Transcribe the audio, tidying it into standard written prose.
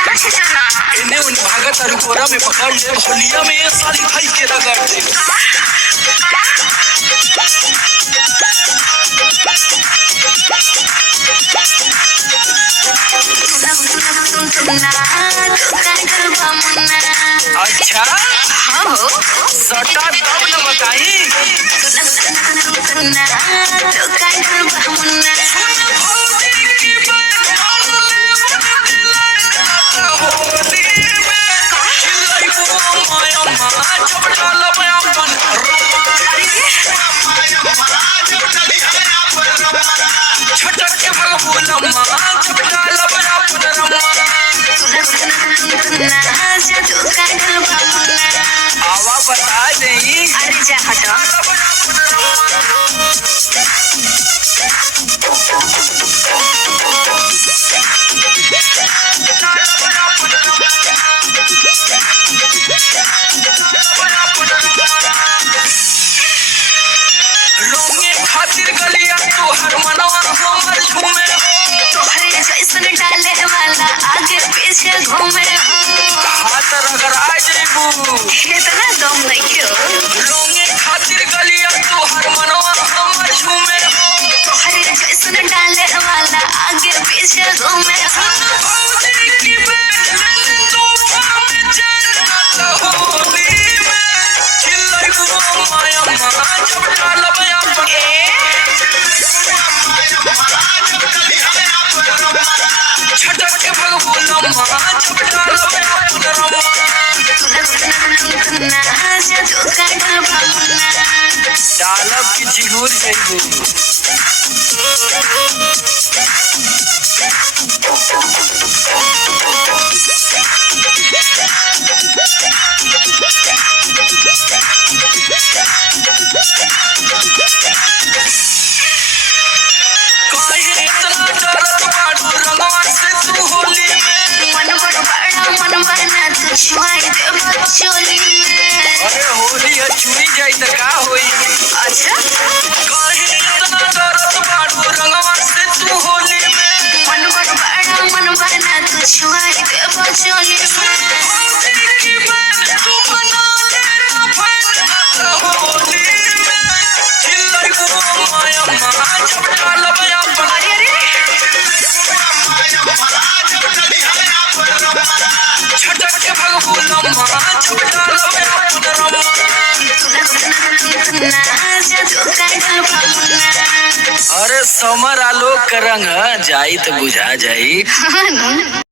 इन्हें उन भागत और कोरा में पकड़ ले, होलिया में ये साली भाई के रगड़ दे। अच्छा हाँ हो सटा तब न बताई। आवा बता दें। अरे जा हटो। रोंगे खातिर गलिया तोहर मनवा हमर झूमे, तोहरे जैसन डाले वाला आगे पीछे घूमे। हाथ रगड़ा जेबू। इतना दम नहीं क्यों? रोंगे खातिर गलिया तोहर मनवा हमर झूमे, तोहरे जैसन डाले वाला आगे पीछे घूमे। डालब की चिहूर जइबू। अरे होली है चुनी जाई त का होई। अच्छा काहे इतना डरत बाड़ू रंगवा से तू होली में। मन बना तू छुआई दे बचोली होली की बात तू बना ले ना फन होली में। चिल्लाई वो माया मा जब डालब अपन। छटक के भगबू लम्मा जब डालब अपन रमा। अरे समर आलोक का रंग जाई तो बुझा जाई।